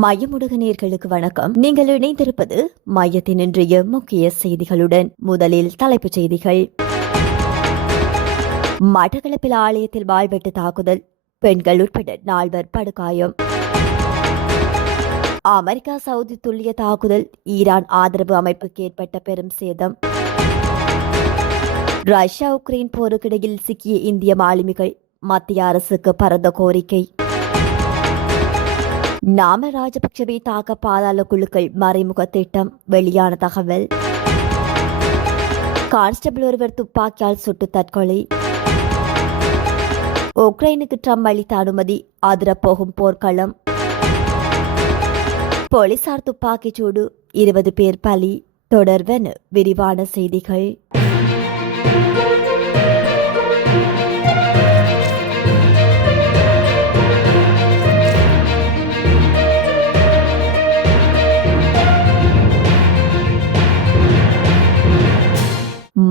மையமுடுக நேர்களுக்கு வணக்கம். நீங்கள் இணைந்திருப்பது மையத்தின் இன்றைய முக்கிய செய்திகளுடன். முதலில் தலைப்புச் செய்திகள். மட்டக்களப்பில் ஆலயத்தில் வாழ்வெட்டு தாக்குதல், பெண்கள் உட்பட 4 படுகாயம். அமெரிக்கா சவுதி துல்லிய தாக்குதல், ஈரான் ஆதரவு அமைப்புக்கு ஏற்பட்ட பெரும் சேதம். ரஷ்யா உக்ரைன் போருக்கிடையில் சிக்கிய இந்திய மாலுமிகள், மத்திய அரசுக்கு பரந்த கோரிக்கை. நாம ராஜபக்சவை தாக்க பாதாள குழுக்கள் மறைமுக திட்டம், வெளியான தகவல். கான்ஸ்டபிள் ஒருவர் துப்பாக்கியால் சுட்டு தற்கொலை. உக்ரைனுக்கு ட்ரம்ப் அளித்த அனுமதி, அதிரப்போகும் போர்க்களம். போலீசார் துப்பாக்கிச் சூடு, 20 பேர் பலி. தொடர்வென விரிவான செய்திகள்.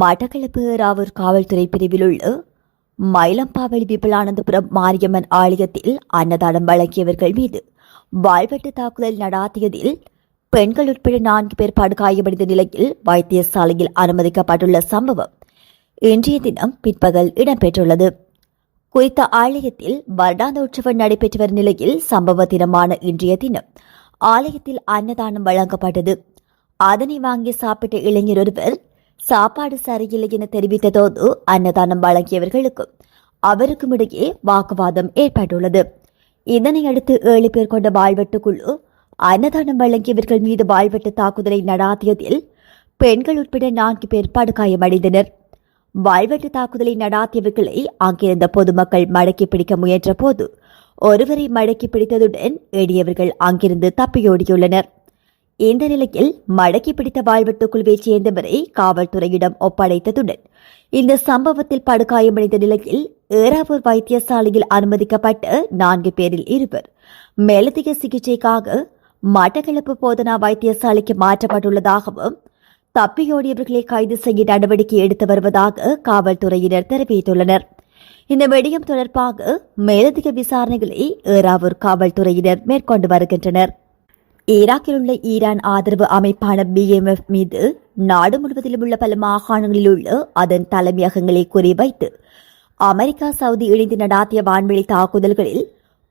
மட்டக்களப்பு ராவூர் காவல்துறை பிரிவில் உள்ள மயிலம்பாவளி விபுலானந்தபுரம் மாரியம்மன் ஆலயத்தில் அன்னதானம் வழங்கியவர்கள் மீது வாழ்வெட்டு தாக்குதல் நடாத்தியதில் பெண்கள் உட்பட 4 பேர் படுகாயமடைந்த நிலையில் வைத்தியசாலையில் அனுமதிக்கப்பட்டுள்ள சம்பவம் இன்றைய தினம் பிற்பகல் இடம்பெற்றுள்ளது. குறித்த ஆலயத்தில் வருடாந்த உற்சவம் நடைபெற்று வரும் நிலையில் சம்பவ தினமான இன்றைய தினம் ஆலயத்தில் அன்னதானம் வழங்கப்பட்டது. அதனை வாங்கி சாப்பிட்ட இளைஞர் ஒருவர் சாப்பாடு சரியில்லை என தெரிவித்ததோடு அன்னதானம் வழங்கியவர்களுக்கும் அவருக்கும் இடையே வாக்குவாதம் ஏற்பட்டுள்ளது. இதனையடுத்து 7 பேர் கொண்ட வாழ்வெட்டு குழு அன்னதானம் வழங்கியவர்கள் மீது வாழ்வெட்டு தாக்குதலை நடாத்தியதில் பெண்கள் உட்பட 4 பேர் படுகாயமடைந்தனர். வாழ்வெட்டு தாக்குதலை நடாத்தியவர்களை அங்கிருந்த பொதுமக்கள் மடக்கி பிடிக்க முயன்ற போது ஒருவரை மடக்கி பிடித்ததுடன் எளியவர்கள் அங்கிருந்து தப்பியோடியுள்ளனர். இந்த நிலையில் மடக்கி பிடித்த வாழ்வெட்டு குழுவைச் சேர்ந்தவரை காவல்துறையிடம் ஒப்படைத்ததுடன் இந்த சம்பவத்தில் படுகாயமடைந்த நிலையில் ஏறாவூர் வைத்தியசாலையில் அனுமதிக்கப்பட்ட 4 பேரில் 2 மேலதிக சிகிச்சைக்காக மட்டக்களப்பு போதனா வைத்தியசாலைக்கு மாற்றப்பட்டுள்ளதாகவும் தப்பியோடியவர்களை கைது செய்ய நடவடிக்கை எடுத்து வருவதாக காவல்துறையினர் தெரிவித்துள்ளனர். இந்த விடயம் தொடர்பாக மேலதிக விசாரணைகளை ஏறாவூர் காவல்துறையினர் மேற்கொண்டு வருகின்றனர். ஈராக்கில் உள்ள ஈரான் ஆதரவு அமைப்பான BMF மீது நாடு முழுவதிலும் உள்ள பல மாகாணங்களில் உள்ள அதன் தலைமையகங்களை குறிவைத்து அமெரிக்கா சவுதி இணைந்து நடாத்திய வான்வெளி தாக்குதல்களில்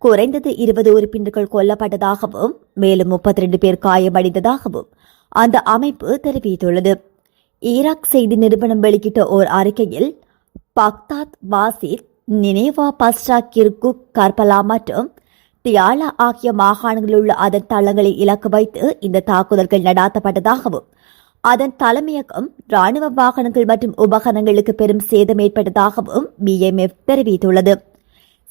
குறைந்தது 20 உறுப்பினர்கள் கொல்லப்பட்டதாகவும் மேலும் 32 பேர் காயமடைந்ததாகவும் அந்த அமைப்பு தெரிவித்துள்ளது. ஈராக் செய்தி நிறுவனம் வெளியிட்ட ஓர் அறிக்கையில் பக்தாத், பாசித், நினேவா, பஸ்ரா, கிர்குக், கர்பலா மற்றும் தியாலா ஆகிய மாகாணங்களில் உள்ள அதன் தளங்களை இலக்கு வைத்து இந்த தாக்குதல்கள் நடாத்தப்பட்டதாகவும் அதன் தலைமையகம் ராணுவ வாகனங்கள் மற்றும் உபகரணங்களுக்கு பெரும் சேதம் ஏற்பட்டதாகவும் BMF தெரிவித்துள்ளது.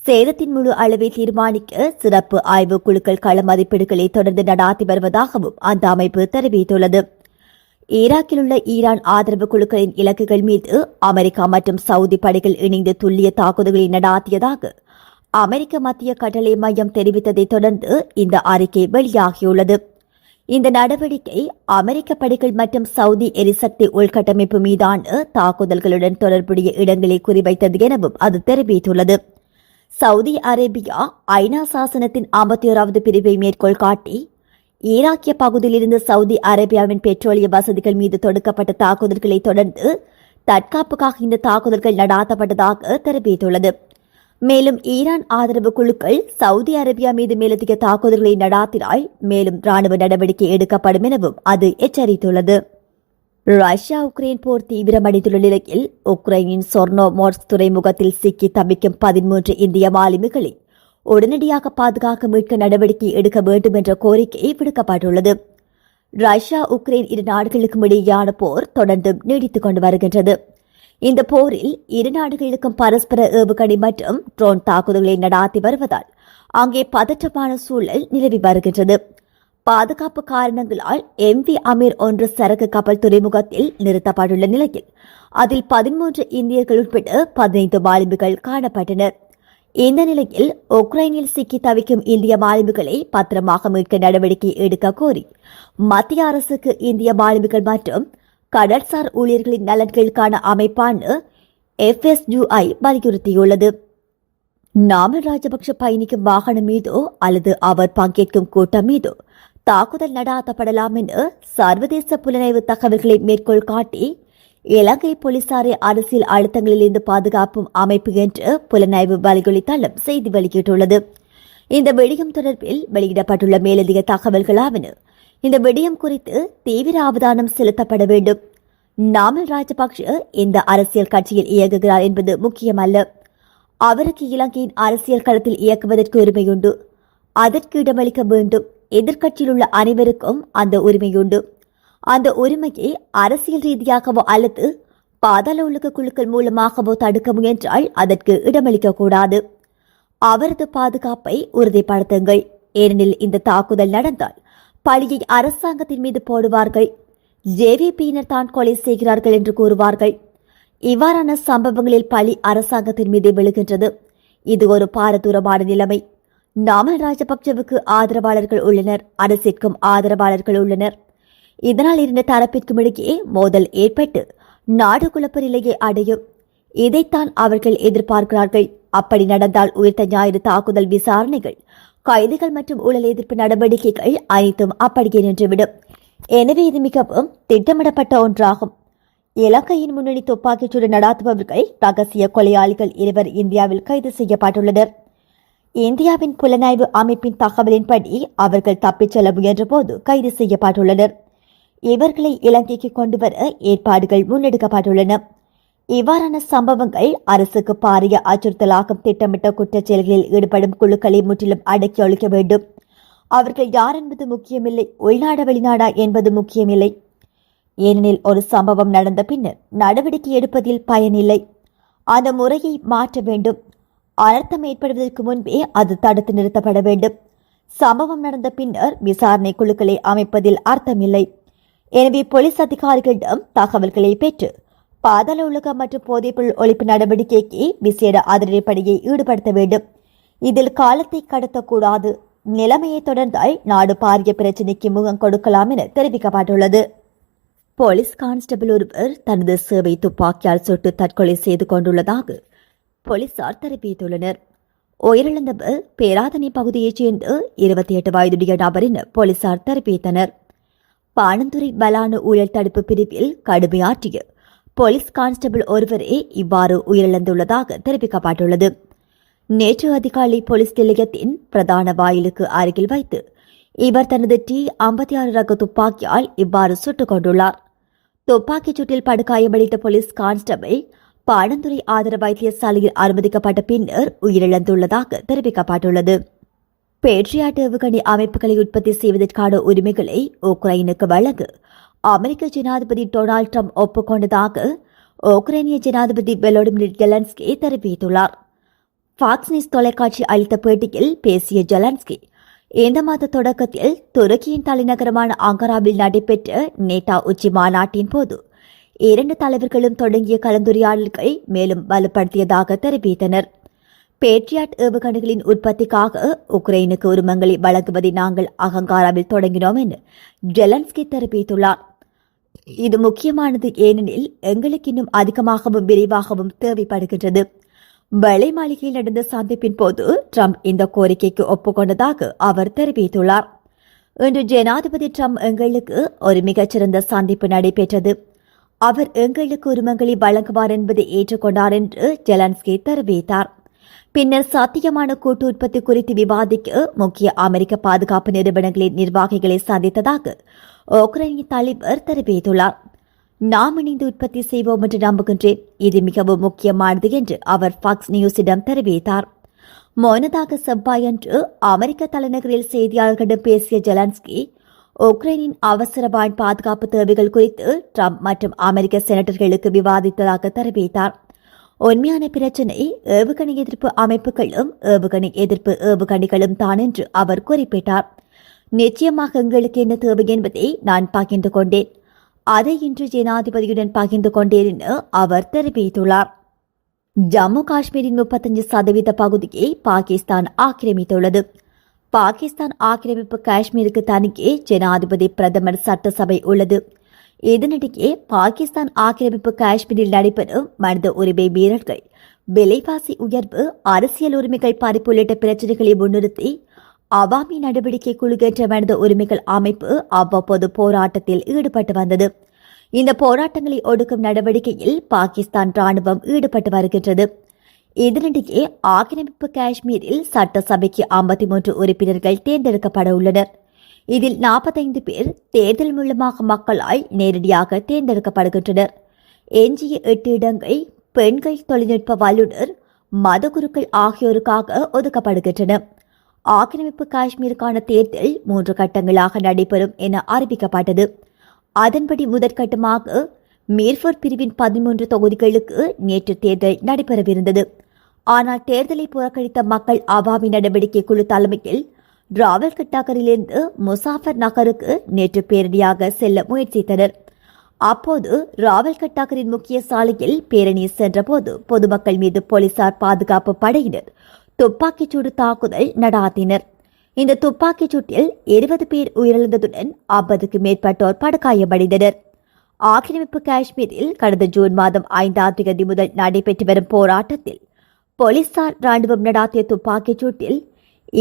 சேதத்தின் முழு அளவை தீர்மானிக்க சிறப்பு ஆய்வு குழுக்கள் கள மதிப்பீடுகளை தொடர்ந்து நடாத்தி வருவதாகவும் அந்த அமைப்பு தெரிவித்துள்ளது. ஈராக்கில் உள்ள ஈரான் ஆதரவு குழுக்களின் இலக்குகள் மீது அமெரிக்கா மற்றும் சவுதி படைகள் இணைந்து துல்லிய தாக்குதல்களை நடாத்தியதாக அமெரிக்க மத்திய கட்டளை மையம் தெரிவித்ததை தொடர்ந்து இந்த அறிக்கை வெளியாகியுள்ளது. இந்த நடவடிக்கை அமெரிக்க படைகள் மற்றும் சவுதி எரிசக்தி உள்கட்டமைப்பு மீதான தாக்குதல்களுடன் தொடர்புடைய இடங்களை குறிவைத்தது எனவும் அது தெரிவித்துள்ளது. சவுதி அரேபியா ஐநா சாசனத்தின் 51வது பிரிவை மேற்கோள் காட்டி ஈராக்கிய பகுதியிலிருந்து சவுதி அரேபியாவின் பெட்ரோலிய வசதிகள் மீது தொடுக்கப்பட்ட தாக்குதல்களை தொடர்ந்து தற்காப்புக்காக இந்த தாக்குதல்கள் நடாத்தப்பட்டதாக தெரிவித்துள்ளது. மேலும் ஈரான் ஆதரவு குழுக்கள் சவுதி அரேபியா மீது மேலதிக தாக்குதல்களை நடாத்தினால் மேலும் ராணுவ நடவடிக்கை எடுக்கப்படும் எனவும் அது எச்சரித்துள்ளது. ரஷ்யா உக்ரைன் போர் தீவிரமடைந்துள்ள நிலையில் உக்ரைனின் சொர்னோமோர்ஸ்க் துறைமுகத்தில் சிக்கி தவிக்கும் 13 இந்திய மாலுமிகளை உடனடியாக பாதுகாக்க மீட்க நடவடிக்கை எடுக்க வேண்டும் என்ற கோரிக்கை விடுக்கப்பட்டுள்ளது. ரஷ்யா உக்ரைன் இரு நாடுகளுக்கும் இடையேயான போர் தொடர்ந்து நீடித்துக் கொண்டு வருகின்றது. இந்த போரில் இரு நாடுகளுக்கும் பரஸ்பர ஏவுகணை மற்றும் ட்ரோன் தாக்குதல்களை நடாத்தி வருவதால் அங்கே பதற்றமான சூழல் நிலவி வருகின்றது. பாதுகாப்பு காரணங்களால் MV அமீர் 1 சரக்கு கப்பல் துறைமுகத்தில் நிறுத்தப்பட்டுள்ள நிலையில் அதில் 13 இந்தியர்கள் உட்பட 15 மாலுமிகள் காணப்பட்டனர். இந்த நிலையில் உக்ரைனில் சிக்கி தவிக்கும் இந்திய மாலுமிகளை பத்திரமாக மீட்க நடவடிக்கை எடுக்க கோரி மத்திய அரசுக்கு இந்திய மாலுமிகள் மற்றும் கடற்சார் ஊழியர்களின் நலன்களுக்கான அமைப்பான FSUI வலியுறுத்தியுள்ளது. நாமல் ராஜபக்ஷ பயணிக்கும் வாகனம் மீதோ அல்லது அவர் பங்கேற்கும் கூட்டம் மீதோ தாக்குதல் நடாத்தப்படலாம் என சர்வதேச புலனாய்வு தகவல்களை மேற்கோள் காட்டி இலங்கை போலீசாரை அரசியல் அழுத்தங்களிலிருந்து பாதுகாப்பும் அமைப்பு என்று புலனாய்வு வலையொலி தளம் செய்தி வெளியிட்டுள்ளது. இந்த விடயம் தொடர்பில் வெளியிடப்பட்டுள்ள மேலதிக தகவல்களாவன: இந்த விடயம் குறித்து தீவிர அவதானம் செலுத்தப்பட வேண்டும். நாமல் ராஜபக்ஷ இந்த அரசியல் கட்சியில் இயங்குகிறார் என்பது முக்கியமல்ல. அவருக்கு இலங்கையின் அரசியல் களத்தில் இயக்குவதற்கு உரிமையுண்டு. அதற்கு இடமளிக்க வேண்டும். எதிர்க்கட்சியில் உள்ள அனைவருக்கும் அந்த உரிமையுண்டு. அந்த உரிமையை அரசியல் ரீதியாகவோ அல்லது பாதாள உலக குழுக்கள் மூலமாகவோ தடுக்க முயன்றால் அதற்கு இடமளிக்கக்கூடாது. அவரது பாதுகாப்பை உறுதிப்படுத்துங்கள். ஏனெனில் இந்த தாக்குதல் நடந்தால் பழியை அரசாங்கத்தின் மீது போடுவார்கள். ஜேவிபியினர் தான் கொலை செய்கிறார்கள் என்று கூறுவார்கள். இவ்வாறான சம்பவங்களில் பழி அரசாங்கத்தின் மீது விழுகின்றது. இது ஒரு பாரதூரமான நிலைமை. நாமல் ராஜபக்சவுக்கு ஆதரவாளர்கள் உள்ளனர், அரசிற்கும் ஆதரவாளர்கள் உள்ளனர். இதனால் இரண்டு தரப்பிற்கும் இடையே மோதல் ஏற்பட்டு நாடு குழப்ப நிலையை அடையும். இதைத்தான் அவர்கள் எதிர்பார்க்கிறார்கள். அப்படி நடந்தால் உயிர்த்த ஞாயிறு தாக்குதல் விசாரணைகள், கைதுகள் மற்றும் ஊழல் எதிர்ப்பு நடவடிக்கைகள் அனைத்தும் அப்படியே நின்றுவிடும். எனவே இது மிகவும் திட்டமிடப்பட்ட ஒன்றாகும். இலங்கையின் முன்னணி துப்பாக்கிச்சூடு நடாத்துபவர்கள் ரகசிய கொலையாளிகள் இருவர் இந்தியாவில் கைது செய்யப்பட்டுள்ளனர். இந்தியாவின் புலனாய்வு அமைப்பின் தகவலின்படி அவர்கள் தப்பிச் செல்ல முயன்ற போது கைது செய்யப்பட்டுள்ளனர். இவர்களை இலங்கைக்கு கொண்டுவர ஏற்பாடுகள் முன்னெடுக்கப்பட்டுள்ளன. இவ்வாறான சம்பவங்கள் அரசுக்கு பாரிய அச்சுறுத்தலாகும். திட்டமிட்ட குற்றச்செயல்களில் ஈடுபடும் குழுக்களை முற்றிலும் அடக்கி ஒழிக்க வேண்டும். அவர்கள் யார் என்பது முக்கியமில்லை, உள்நாட வெளிநாடா என்பது முக்கியமில்லை. ஏனெனில் ஒரு சம்பவம் நடந்த பின்னர் நடவடிக்கை எடுப்பதில் பயனில்லை. அந்த முறையை மாற்ற வேண்டும். அனர்த்தம் ஏற்படுவதற்கு முன்பே அது தடுத்து நிறுத்தப்பட வேண்டும். சம்பவம் நடந்த பின்னர் விசாரணை குழுக்களை அமைப்பதில் அர்த்தமில்லை. எனவே போலீஸ் அதிகாரிகளிடம் தகவல்களை பெற்று பாதாள உலகம் மற்றும் போதைப்பொருள் ஒழிப்பு நடவடிக்கைக்கு விசேட அதிரடிப்படையை ஈடுபடுத்த வேண்டும். இதில் காலத்தை கடத்தக்கூடாது. நிலைமையை தொடர்ந்தால் நாடு பாரிய பிரச்சினைக்கு முகம் கொடுக்கலாம் என தெரிவிக்கப்பட்டுள்ளது. போலீஸ் கான்ஸ்டபிள் ஒருவர் தனது சேவை துப்பாக்கியால் சுட்டு தற்கொலை செய்து கொண்டுள்ளதாக போலீசார் தெரிவித்துள்ளனர். உயிரிழந்தவர் பேராதனை பகுதியைச் சேர்ந்த 28 வயதுடைய நபர் என போலீசார் தெரிவித்தனர். பாணந்துறை பலான ஊழல் தடுப்பு பிரிவில் கடுமையாற்றிய போலீஸ் கான்ஸ்டபிள் ஒருவரே இவ்வாறு உயிரிழந்துள்ளதாக தெரிவிக்கப்பட்டுள்ளது. நேற்று அதிகாலை போலீஸ் நிலையத்தின் பிரதான வாயிலுக்கு அருகில் வைத்து இவர் தனது T56 ரக துப்பாக்கியால் இவ்வாறு சுட்டுக் கொண்டுள்ளார். துப்பாக்கிச் சூட்டில் படுகாயமடைந்த போலீஸ் கான்ஸ்டபிள் பாணந்துறை ஆதார வைத்தியசாலையில் அனுமதிக்கப்பட்ட பின்னர் உயிரிழந்துள்ளதாக தெரிவிக்கப்பட்டுள்ளது. பேட்ரியாட் ஏவுகணை அமைப்புகளை உற்பத்தி செய்வதற்கான உரிமைகளை உக்ரைனுக்கு வழங்க அமெரிக்க ஜனாதிபதி டொனால்ட் ட்ரம்ப் ஒப்புக்கொண்டதாக உக்ரைனிய ஜனாதிபதி வெலோடிமிர் ஜெலன்ஸ்கி தெரிவித்துள்ளார். ஃபாக்ஸ் நியூஸ் தொலைக்காட்சி அளித்த பேட்டியில் பேசிய ஜெலன்ஸ்கி, இந்த மாத தொடக்கத்தில் துருக்கியின் தலைநகரமான அங்கராவில் நடைபெற்ற நேட்டோ உச்சி மாநாட்டின் போது இரண்டு தலைவர்களும் தொடங்கிய கலந்துரையாடல்கள் மேலும் வலுப்படுத்தியதாக தெரிவித்தனர். பேட்ரியாட் ஏவுகணைகளின் உற்பத்திக்காக உக்ரைனுக்கு உரிமங்களை வழங்குவதை நாங்கள் அகங்காராவில் தொடங்கினோம் என ஜெலன்ஸ்கி தெரிவித்துள்ளார். இது முக்கியமானது, ஏனெனில் எங்களுக்கு இன்னும் அதிகமாகவும் விரைவாகவும் தேவைப்படுகின்றது. வெள்ளை மாளிகையில் நடந்த சந்திப்பின் போது ட்ரம்ப் இந்த கோரிக்கைக்கு ஒப்புக்கொண்டதாக அவர் தெரிவித்துள்ளார். இன்று ஜனாதிபதி ட்ரம்ப் எங்களுக்கு ஒரு மிகச்சிறந்த சந்திப்பு நடைபெற்றது. அவர் எங்களுக்கு உரிமங்களை வழங்குவார் என்பதை ஏற்றுக்கொண்டார் என்று ஜெலன்ஸ்கி தெரிவித்தார். பின்னர் சாத்தியமான கூட்டு உற்பத்தி குறித்து விவாதிக்க முக்கிய அமெரிக்க பாதுகாப்பு நிறுவனங்களின் நிர்வாகிகளை சந்தித்ததாக உக்ரைனிய தலைவர் தெரிவித்துள்ளார். நாம் இணைந்து உற்பத்தி செய்வோம் என்று நம்புகின்றேன். இது மிகவும் முக்கியமானது என்று அவர் ஃபாக்ஸ் நியூஸிடம் தெரிவித்தார். முன்னதாக செவ்வாயன்று அமெரிக்க தலைநகரில் செய்தியாளர்களிடம் பேசிய ஜெலன்ஸ்கி, உக்ரைனின் அவசர பாதுகாப்பு தேவைகள் குறித்து ட்ரம்ப் மற்றும் அமெரிக்க செனட்டர்களுக்கு விவாதித்ததாக தெரிவித்தார். உண்மையான பிரச்சினை ஏவுகணை எதிர்ப்பு அமைப்புகளும் ஏவுகணை எதிர்ப்பு ஏவுகணைகளும் தான் என்று அவர் குறிப்பிட்டார். நிச்சயமாக எங்களுக்கு என்ன தேவை என்பதை நான் பகிர்ந்து கொண்டேன். அதை இன்று ஜனாதிபதியுடன் பகிர்ந்து கொண்டேன் என அவர் தெரிவித்துள்ளார். ஜம்மு காஷ்மீரின் 35% பகுதியை பாகிஸ்தான் ஆக்கிரமித்துள்ளது. பாகிஸ்தான் ஆக்கிரமிப்பு காஷ்மீருக்கு தனியே ஜனாதிபதி, பிரதமர், சட்டசபை உள்ளது. இதனிடையே பாகிஸ்தான் ஆக்கிரமிப்பு காஷ்மீரில் நடைபெறும் மனித உரிமை மீறல்கள் விலைவாசி உயர்வு, அரசியல் உரிமைகள் பறிப்பு உள்ளிட்ட பிரச்சினைகளை முன்னிறுத்தி அவாமி நடவடிக்கை குழு என்ற மனித உரிமைகள் அமைப்பு அவ்வப்போது போராட்டத்தில் ஈடுபட்டு வந்தது. இந்த போராட்டங்களை ஒடுக்கும் நடவடிக்கையில் பாகிஸ்தான் ராணுவம் ஈடுபட்டு வருகின்றது. இதனிடையே ஆக்கிரமிப்பு காஷ்மீரில் சட்டசபைக்கு 53 உறுப்பினர்கள் தேர்ந்தெடுக்கப்பட உள்ளனர். இதில் 45 பேர் தேர்தல் மூலமாக மக்களால் நேரடியாக தேர்ந்தெடுக்கப்படுகின்றனர். எஞ்சிய 8 இடங்கள் பெண்கள், தொழில்நுட்ப வல்லுநர், மதகுருக்கள் ஆகியோருக்காக ஒதுக்கப்படுகின்றன. ஆக்கிரமிப்பு காஷ்மீருக்கான தேர்தல் 3 கட்டங்களாக நடைபெறும் என அறிவிக்கப்பட்டது. அதன்படி முதற்கட்டமாக மீர்பூர் பிரிவின் 13 தொகுதிகளுக்கு நேற்று தேர்தல் நடைபெறவிருந்தது. ஆனால் தேர்தலை புறக்கணித்த மக்கள் அவாமி நடவடிக்கை குழு தலைமையில் ராவல்கட்டாக்கரிலிருந்து முசாஃபர் நகருக்கு நேற்று பேரணியாக செல்ல முயற்சித்தனர். அப்போது ராவல்கட்டாக்கரின் முக்கிய சாலையில் பேரணி சென்றபோது பொதுமக்கள் மீது போலீசார் பாதுகாப்பு படையினர் துப்பாக்கிச்சூடு தாக்குதல் நடாத்தினர். இந்த துப்பாக்கிச் சூட்டில் 20 பேர் உயிரிழந்ததுடன் 50க்கும் மேற்பட்டோர் படுகாயமடைந்தனர். ஆக்கிரமிப்பு காஷ்மீரில் கடந்த ஜூன் மாதம் 5ஆம் தேதி முதல் நடைபெற்று வரும் போராட்டத்தில் போலீசார் ராணுவம் நடாத்திய துப்பாக்கிச் சூட்டில்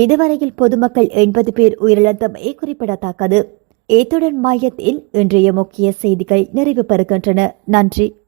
இதுவரையில் பொதுமக்கள் 80 பேர் உயிரிழந்தமை குறிப்பிடத்தக்கது. இத்துடன் மையத்தின் இன்றைய முக்கிய செய்திகள் நிறைவு பெறுகின்றன. நன்றி.